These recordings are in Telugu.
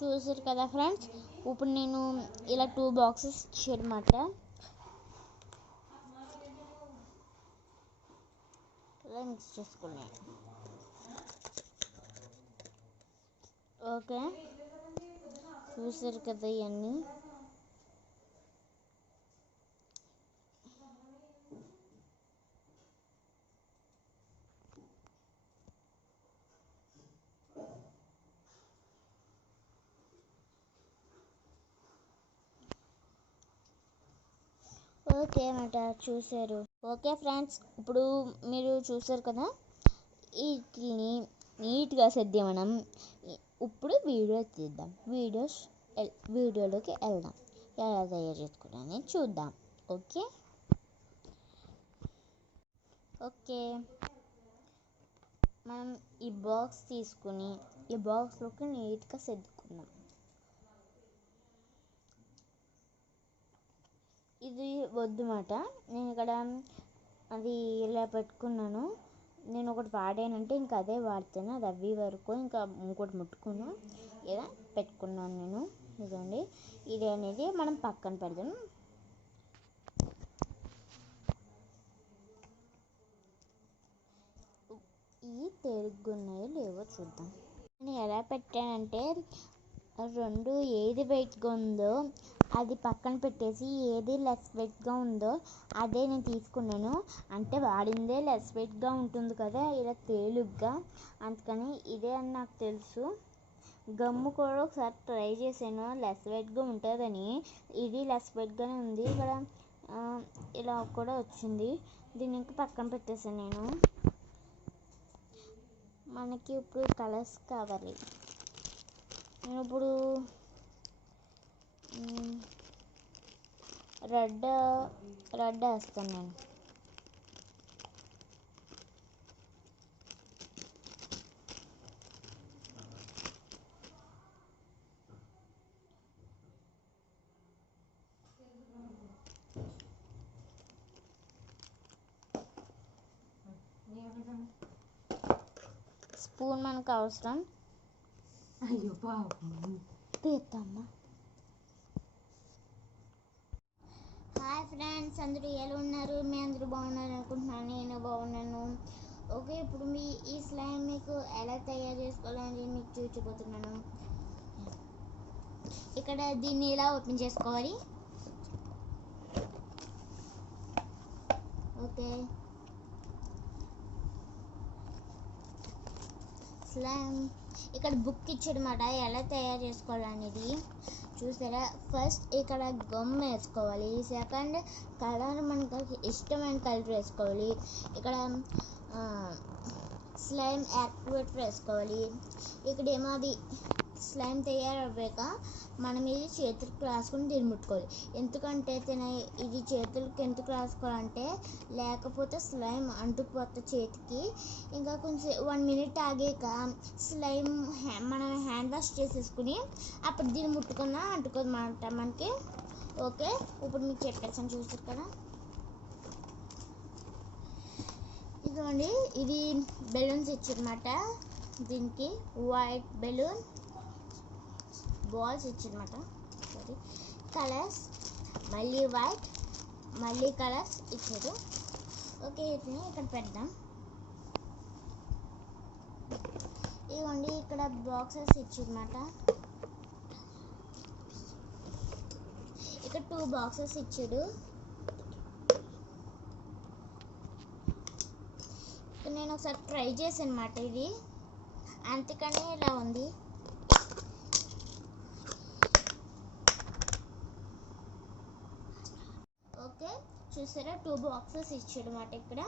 చూసారు కదా ఫ్రెండ్స్, ఇప్పుడు నేను ఇలా 2 బాక్సెస్ ఇచ్చారన్నమాట. ఇలా మిక్స్ చేసుకున్నాను. ఓకే, చూసారు కదా ఇవన్నీ. ఓకే అన్నమాట, చూసారు. ఓకే ఫ్రెండ్స్, ఇప్పుడు మీరు చూసారు కదా, వీటిని నీట్గా సర్ది మనం ఇప్పుడు వీడియో తీద్దాం. వీడియోలోకి వెళ్దాం. ఎలా తయారు చేసుకున్నాను చూద్దాం. ఓకే ఓకే మనం ఈ బాక్స్ తీసుకుని ఈ బాక్స్లోకి నీట్గా సర్దుకుందాం. ఇది వద్దుమాట, నేను ఇక్కడ అది ఇలా పెట్టుకున్నాను. నేను ఒకటి వాడానంటే ఇంకా అదే వాడతాను. అది అవి వరకు ఇంకా ఇంకోటి ముట్టుకుని ఇలా పెట్టుకున్నాను నేను. ఇదండి, ఇది అనేది మనం పక్కన పెడదాం. ఈ తేలిగ్గున్నాయో లేవో చూద్దాం. నేను ఎలా పెట్టానంటే, రెండు ఏది వెయిట్గా ఉందో అది పక్కన పెట్టేసి ఏది లెస్ వెయిట్గా ఉందో అదే నేను తీసుకున్నాను. అంటే వాడిందే లెస్ వెయిట్గా ఉంటుంది కదా, ఇలా తేలిగ్గా, అందుకని ఇదే అని నాకు తెలుసు. గమ్ము కూడా ఒకసారి ట్రై చేశాను, లెస్ వెయిట్గా ఉంటుందని. ఇది లెస్ వెయిట్గానే ఉంది. ఇక్కడ ఇలా కూడా వచ్చింది. దీన్ని ఇంకా పక్కన పెట్టేసాను నేను. మనకి ఇప్పుడు కలర్స్ కావాలి. నేను ఇప్పుడు రెడ్ వేస్తాను నేను. స్పూన్ మనకు అవసరం. తీద్దామా. హాయ్ ఫ్రెండ్స్, అందరూ ఎలా ఉన్నారు? మీ అందరూ బాగున్నారు అనుకుంటున్నాను. నేను బాగున్నాను. ఓకే, ఇప్పుడు ఈ స్లైమ్ మీకు ఎలా తయారు చేసుకోవాలని మీకు చూపించబోతున్నాను. ఇక్కడ దీన్ని ఇలా ఓపెన్ చేసుకోవాలి. ఓకే, స్లైమ్ ఇక్కడ బుక్ ఇచ్చాడనమాట ఎలా తయారు చేసుకోవాలనేది. చూసారా, ఫస్ట్ ఇక్కడ గమ్ వేసుకోవాలి. సెకండ్ కలర్ మనకి ఇష్టమైన కలర్ వేసుకోవాలి. ఇక్కడ స్లైమ్ యాక్టివేటర్ వేసుకోవాలి. ఇక్కడ ఏమో అది స్లైమ్ తయారవ్వాక మనం ఇది చేతులకు రాసుకుని దీన్ని ముట్టుకోవాలి. ఎందుకంటే ఇది చేతులకి ఎందుకు రాసుకోవాలంటే, లేకపోతే స్లైమ్ అంటుకుపోతే చేతికి. ఇంకా కొంచెం 1 మినిట్ ఆగాక స్లైమ్ మనం హ్యాండ్ వాష్ చేసేసుకుని అప్పుడు దీన్ని ముట్టుకున్నా అంటుకోదన్నమాట మనకి. ఓకే, ఇప్పుడు మీకు చెప్పేసాను. చూసారు కదా, ఇదిగోండి, ఇది బెలూన్స్ ఇచ్చారన్నమాట. దీనికి వైట్ బెలూన్ బాల్స్ ఇచ్చారన్నమాట. సారీ, కలర్స్ మళ్ళీ వైట్ మళ్ళీ కలర్స్ ఇచ్చారు. ఓకే, వీటిని ఇక్కడ పెడదాం. ఇదిగోండి, ఇక్కడ బాక్సెస్ ఇచ్చారన్నమాట. ఇక్కడ 2 బాక్సెస్ ఇచ్చాడు. నేను ఒకసారి ట్రై చేశాను అన్నమాట ఇది, అందుకనే ఇలా ఉంది. ఓకే, చూసారా, 2 బాక్సెస్ ఇచ్చాడు అన్నమాట ఇక్కడ.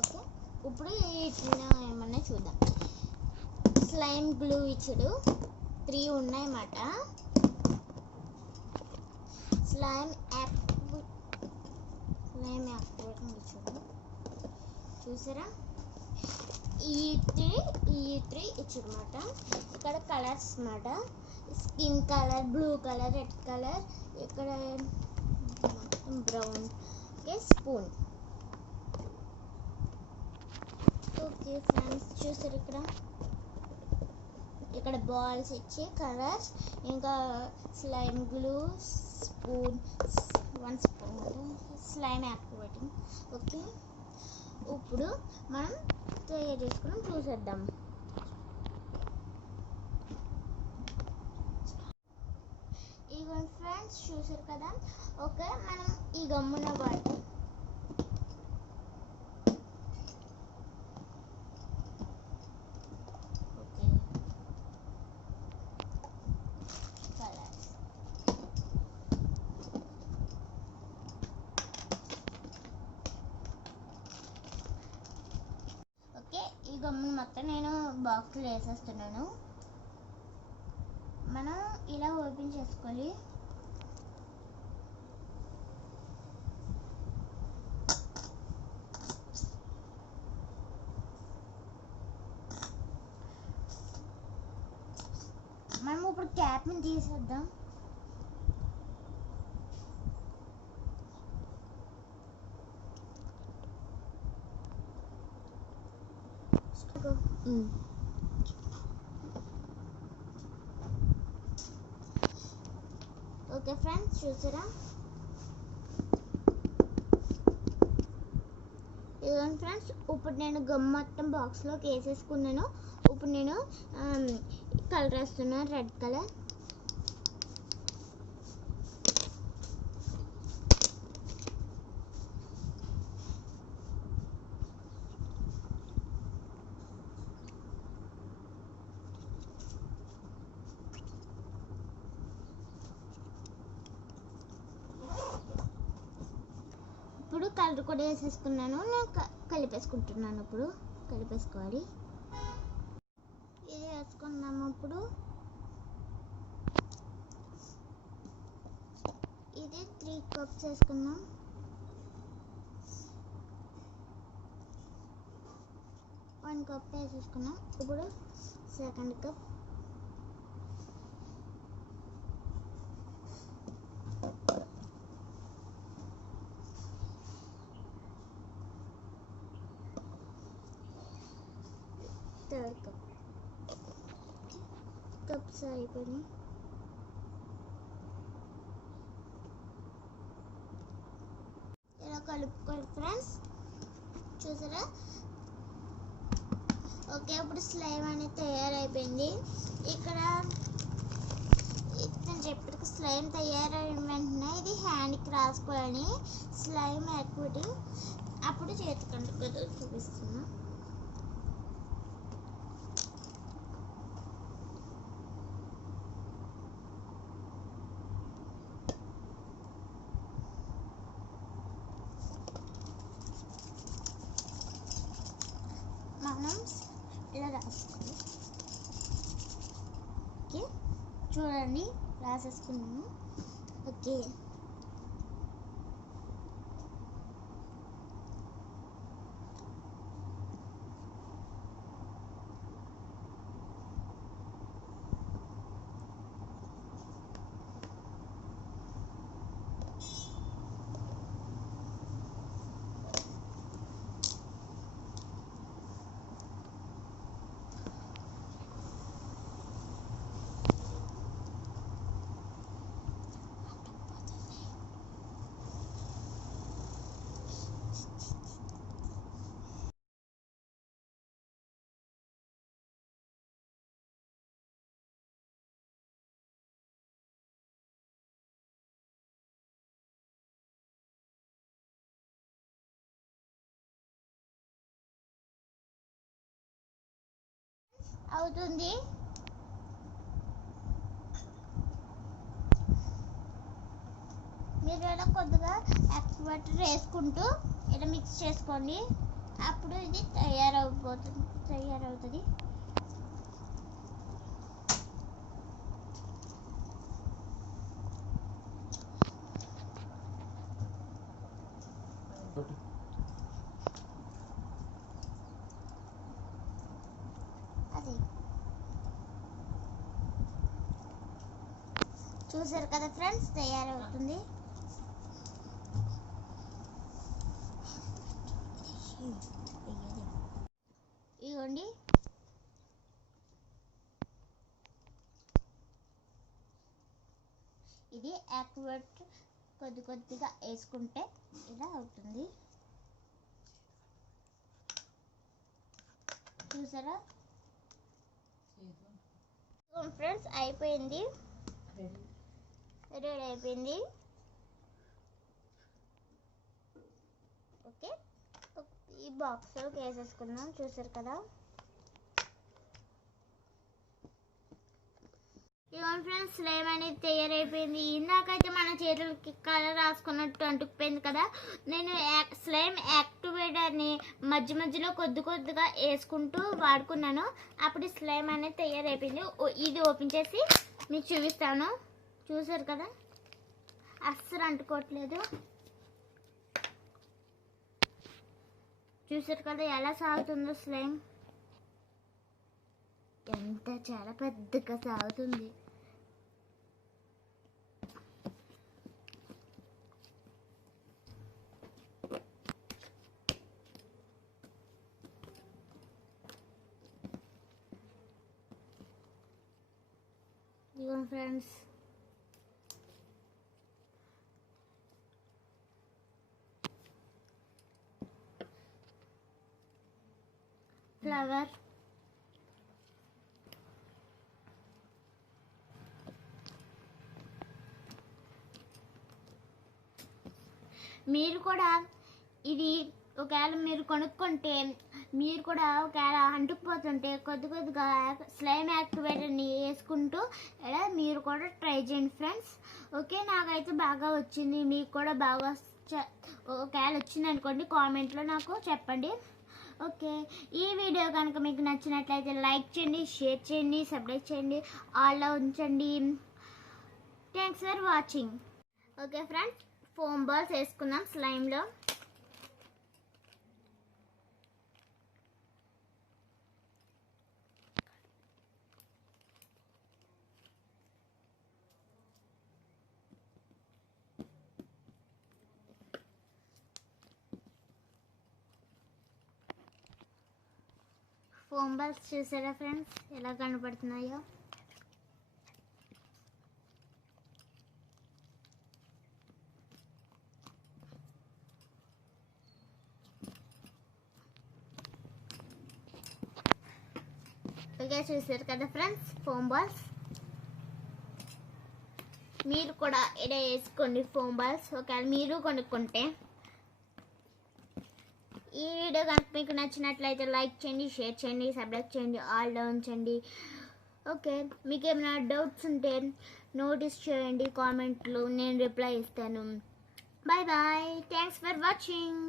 ఓకే, ఇప్పుడు వీటిని ఏమన్నా చూద్దాం. స్లైమ్ గ్లూ ఇచ్చాడు, 3 ఉన్నాయన్నమాట. స్లైమ్ యాక్టివేటర్ ఇచ్చాడు. చూసారా, ఈ 3 ఇచ్చాడు అన్నమాట. ఇక్కడ కలర్స్ అన్నమాట. Skin colour, blue colour, red colour, ఇక్కడ brown. Okay, spoon. Okay friends, చూసారు ఇక్కడ ఇక్కడ బాల్స్ ఇచ్చి కలర్స్, ఇంకా slime glue, spoon, 1 spoon slime activating. Okay, ఇప్పుడు మనం తయారు చేసుకుని చూసేద్దాం. ఇదిగోండి ఫ్రెండ్స్, చూసారు కదా. ఓకే, మనం ఈ గమ్మున వాటి ఈ గమ్మును మొత్తం నేను బాక్స్లో వేసేస్తున్నాను. మనం ఇలా ఓపెన్ చేసుకోవాలి. మనం ఇప్పుడు క్యాప్ని తీసేద్దాం. ఓకే ఫ్రెండ్స్, చూసారా. ఇదిగోండి ఫ్రెండ్స్, ఇప్పుడు నేను గమ్ మొత్తం బాక్స్లోకి వేసేసుకున్నాను. ఇప్పుడు నేను కలర్ వేస్తున్నాను, రెడ్ కలర్. ఇప్పుడు కలర్ కూడా వేసేసుకున్నాను. నేను కలిపేసుకుంటున్నాను. ఇప్పుడు కలిపేసుకోవాలి. ఇది వేసుకున్నాము. ఇప్పుడు ఇది 3 కప్స్ వేసుకున్నాం. వన్ కప్ వేసేసుకున్నాం. ఇప్పుడు second cup, third cup. Cups అయిపోయినాయి. ఇలా కలుపుకోండి ఫ్రెండ్స్, చూసారా. ఓకే, ఇప్పుడు స్లైమ్ అనేది తయారైపోయింది. ఇక్కడ నేను చెప్పిన స్లైమ్ తయారైన వెంటనే ఇది హ్యాండ్కి రాసుకోవాలని స్లైమ్ యాక్టివిటీ. అప్పుడు చేతికంటే కదా చూపిస్తున్నా. మనం ఇలా రాసుకోవాలి. ఓకే, చూడండి, రాసేసుకున్నాను. ఓకే, అవుతుంది. మీరు ఇలా కొద్దిగా యాక్టివేటర్ వేసుకుంటూ ఇలా మిక్స్ చేసుకోండి. అప్పుడు ఇది తయారవుతుంది. అది చూసారు కదా ఫ్రెండ్స్, తయారవుతుంది. ఇదిగోండి, ఇది యాక్టివేట్ కొద్దిగా వేసుకుంటే ఇలా అవుతుంది. చూసారా ఫ్రెండ్స్, అయిపోయింది, రెడీ అయిపోయింది. ఓకే, ఈ బాక్స్లోకి వేసేసుకుందాం. చూసారు కదా, ఇవన్నీ ఫ్రెండ్స్ స్లైమ్ అనేది తయారైపోయింది. ఇందాకైతే మన చేతులకి కలర్ రాసుకున్నట్టు అంటుకుపోయింది కదా, నేను స్లైమ్ యాక్టివేటర్ని మధ్యలో కొద్దిగా వేసుకుంటూ వాడుకున్నాను. అప్పుడు స్లైమ్ అనేది తయారైపోయింది. ఇది ఓపెన్ చేసి మీకు చూపిస్తాను. చూసారు కదా, అస్సలు అంటుకోవట్లేదు. చూసారు కదా ఎలా సాగుతుందో స్లైమ్, చాలా పెద్దగా సాగుతుంది. ఇదిగోండి ఫ్రెండ్స్, ఫ్లవర్, మీరు కూడా ఇది ఒకవేళ మీరు కొనుక్కుంటే, మీరు కూడా ఒకవేళ అంటుకుపోతుంటే కొద్దిగా స్లైమ్ యాక్టివేటర్ని వేసుకుంటూ ఇలా మీరు కూడా ట్రై చేయండి ఫ్రెండ్స్. ఓకే, నాకైతే బాగా వచ్చింది. మీకు కూడా బాగా ఒకవేళ వచ్చింది అనుకోండి, కామెంట్లో నాకు చెప్పండి. ఓకే, ఈ వీడియో కనుక మీకు నచ్చినట్లయితే లైక్ చేయండి, షేర్ చేయండి, సబ్స్క్రైబ్ చేయండి, ఆల్లో ఉంచండి. Thanks for watching. Okay friends, foam balls వేసుకుందాం స్లైమ్లో. ఫోమ్ బాల్స్ చూసారా ఫ్రెండ్స్ ఎలా కనపడుతున్నాయో. ఓకే, చూసారు కదా ఫ్రెండ్స్ ఫోమ్ బాల్స్. మీరు కూడా ఇలా వేసుకోండి ఫోమ్ బాల్స్ ఒకవేళ మీరు కొనుక్కుంటే. ఈ వీడియో కనుక మీకు నచ్చినట్లయితే లైక్ చేయండి, షేర్ చేయండి, సబ్స్క్రైబ్ చేయండి, ఆల్లో ఉంచండి. ఓకే, మీకు ఏమైనా డౌట్స్ ఉంటే నోటీస్ చేయండి కామెంట్లు, నేను రిప్లై ఇస్తాను. Bye bye, thanks for watching.